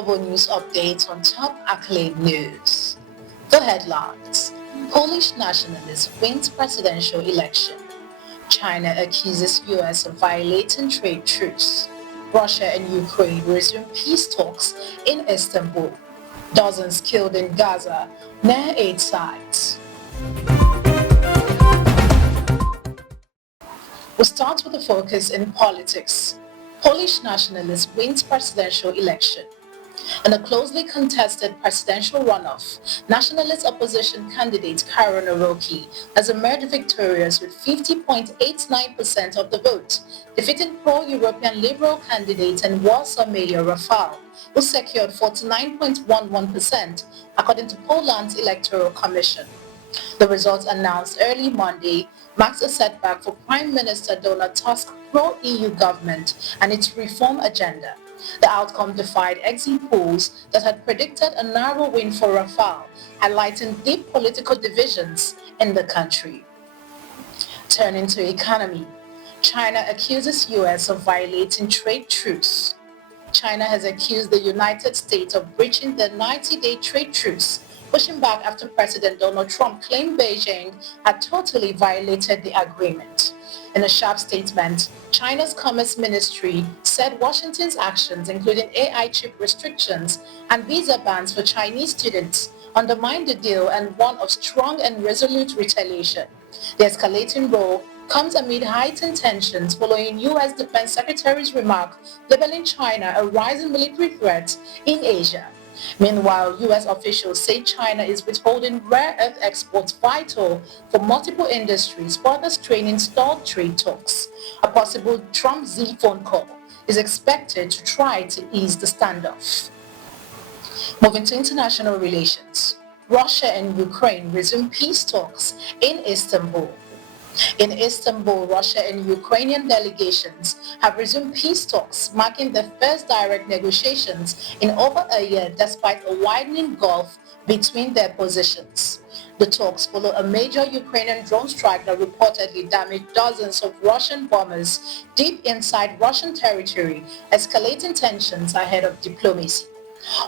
global news updates on top accolade news. The headlines: Polish nationalist wins presidential election. China accuses U.S. of violating trade truce. Russia and Ukraine resume peace talks in Istanbul. Dozens killed in Gaza near aid sites. We'll start with a focus in politics. Polish nationalist wins presidential election. In a closely contested presidential runoff, nationalist opposition candidate Karol Nawrocki has emerged victorious with 50.89% of the vote, defeating pro-European Liberal candidate and Warsaw Mayor Rafal, who secured 49.11%, according to Poland's Electoral Commission. The results announced early Monday marks a setback for Prime Minister Donald Tusk's pro-EU government and its reform agenda. The outcome defied exit polls that had predicted a narrow win for Rafal, highlighting deep political divisions in the country. Turning to economy, China accuses U.S. of violating trade truce. China has accused the United States of breaching the 90-day trade truce, pushing back after President Donald Trump claimed Beijing had totally violated the agreement. In a sharp statement, China's Commerce Ministry said Washington's actions, including AI chip restrictions and visa bans for Chinese students, undermined the deal and warned of strong and resolute retaliation. The escalating row comes amid heightened tensions following U.S. Defense Secretary's remark labeling China a rising military threat in Asia. Meanwhile, U.S. officials say China is withholding rare earth exports vital for multiple industries, further straining stalled trade talks. A possible Trump-Xi phone call is expected to try to ease the standoff. Moving to international relations, Russia and Ukraine resume peace talks in Istanbul. In Istanbul, Russia and Ukrainian delegations have resumed peace talks, marking the first direct negotiations in over a year despite a widening gulf between their positions. The talks follow a major Ukrainian drone strike that reportedly damaged dozens of Russian bombers deep inside Russian territory, escalating tensions ahead of diplomacy.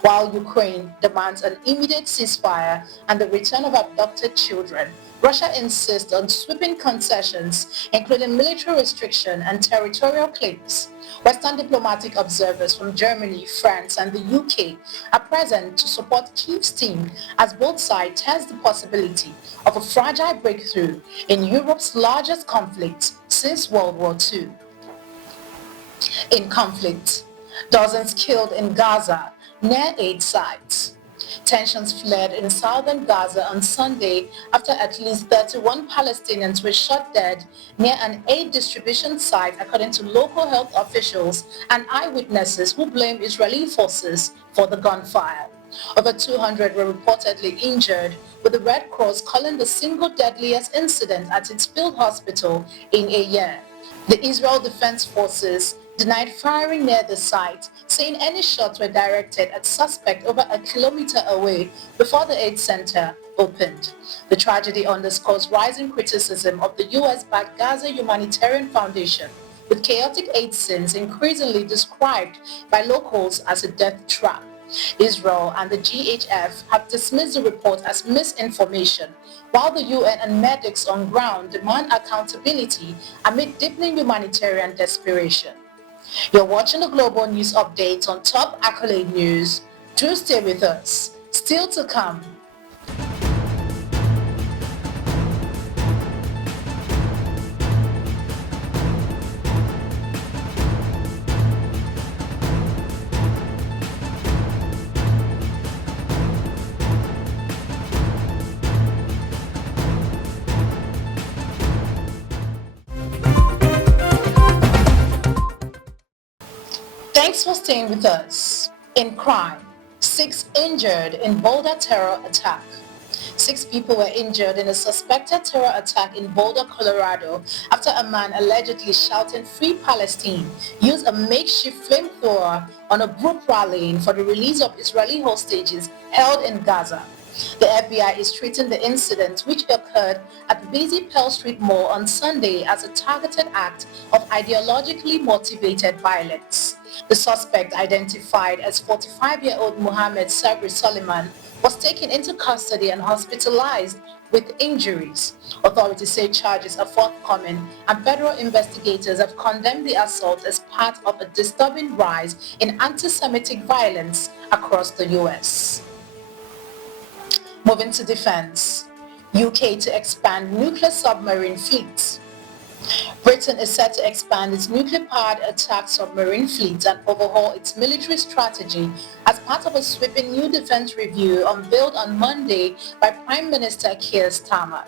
While Ukraine demands an immediate ceasefire and the return of abducted children, Russia insists on sweeping concessions, including military restriction and territorial claims. Western diplomatic observers from Germany, France, and the UK are present to support Kyiv's team as both sides test the possibility of a fragile breakthrough in Europe's largest conflict since World War II. In conflict, dozens killed in Gaza near aid sites. Tensions flared in southern Gaza on Sunday after at least 31 Palestinians were shot dead near an aid distribution site, according to local health officials and eyewitnesses who blame Israeli forces for the gunfire. Over 200 were reportedly injured, with the Red Cross calling the single deadliest incident at its field hospital in a year. The Israel Defense Forces denied firing near the site, saying any shots were directed at suspect over a kilometer away before the aid center opened. The tragedy underscores rising criticism of the U.S.-backed Gaza Humanitarian Foundation, with chaotic aid scenes increasingly described by locals as a death trap. Israel and the GHF have dismissed the report as misinformation, while the UN and medics on ground demand accountability amid deepening humanitarian desperation. You're watching the global news updates on Top Accolade News. Do stay with us. Still to come. Thanks for staying with us. In crime, 6 injured in Boulder terror attack. 6 people were injured in a suspected terror attack in Boulder, Colorado, after a man allegedly shouting "Free Palestine" used a makeshift flamethrower on a group rallying for the release of Israeli hostages held in Gaza. The FBI is treating the incident, which occurred at the busy Pearl Street Mall on Sunday, as a targeted act of ideologically motivated violence. The suspect, identified as 45-year-old Mohammed Sabri Soliman, was taken into custody and hospitalized with injuries. Authorities say charges are forthcoming, and federal investigators have condemned the assault as part of a disturbing rise in anti-Semitic violence across the U.S. Moving to defense, UK to expand nuclear submarine fleet. Britain is set to expand its nuclear-powered attack submarine fleet and overhaul its military strategy as part of a sweeping new defense review unveiled on Monday by Prime Minister Keir Starmer.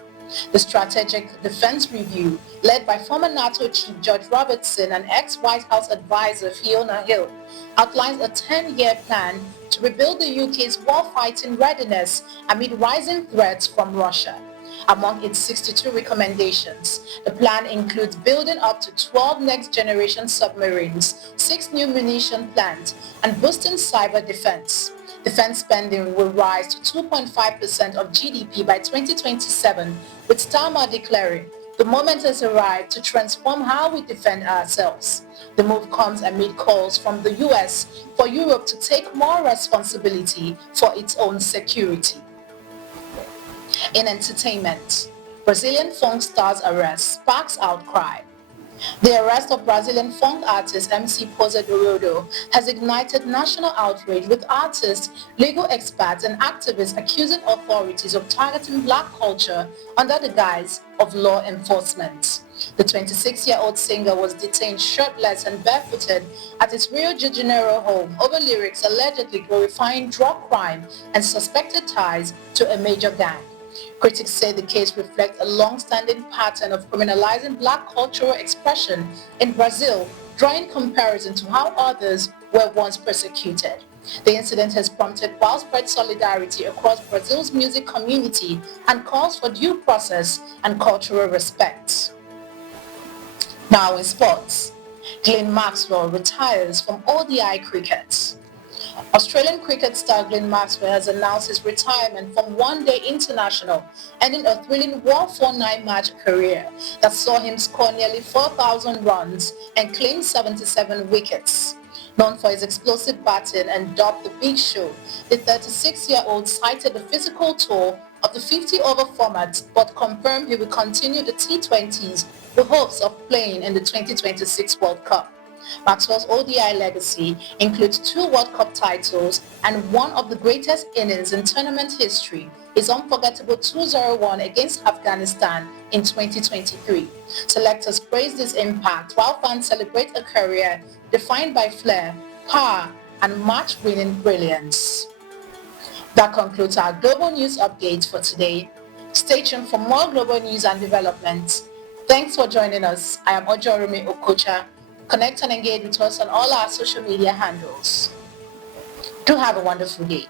The Strategic Defense Review, led by former NATO Chief George Robertson and ex-White House advisor Fiona Hill, outlines a 10-year plan to rebuild the UK's war-fighting readiness amid rising threats from Russia. Among its 62 recommendations, the plan includes building up to 12 next-generation submarines, 6 new munition plants, and boosting cyber defense. Defense spending will rise to 2.5% of GDP by 2027, with Starmer declaring, "The moment has arrived to transform how we defend ourselves." The move comes amid calls from the US for Europe to take more responsibility for its own security. In entertainment, Brazilian funk star's arrest sparks outcry. The arrest of Brazilian funk artist MC Poza Dorodo has ignited national outrage, with artists, legal experts, and activists accusing authorities of targeting black culture under the guise of law enforcement. The 26-year-old singer was detained shirtless and barefooted at his Rio de Janeiro home over lyrics allegedly glorifying drug crime and suspected ties to a major gang. Critics say the case reflects a long-standing pattern of criminalizing black cultural expression in Brazil, drawing comparison to how others were once persecuted. The incident has prompted widespread solidarity across Brazil's music community and calls for due process and cultural respect. Now in sports, Glenn Maxwell retires from ODI cricket. Australian cricket star Glenn Maxwell has announced his retirement from one-day international, ending a thrilling 149-match career that saw him score nearly 4,000 runs and claim 77 wickets. Known for his explosive batting and dubbed the Big Show, the 36-year-old cited the physical toll of the 50-over format but confirmed he will continue the T20s with hopes of playing in the 2026 World Cup. Maxwell's ODI legacy includes 2 World Cup titles and one of the greatest innings in tournament history, his unforgettable 2-0 against Afghanistan in 2023. Selectors praise this impact while fans celebrate a career defined by flair, power, and match-winning brilliance. That concludes our global news update for today. Stay tuned for more global news and developments. Thanks for joining us. I am Ojorumi Okocha. Connect and engage with us on all our social media handles. Do have a wonderful day.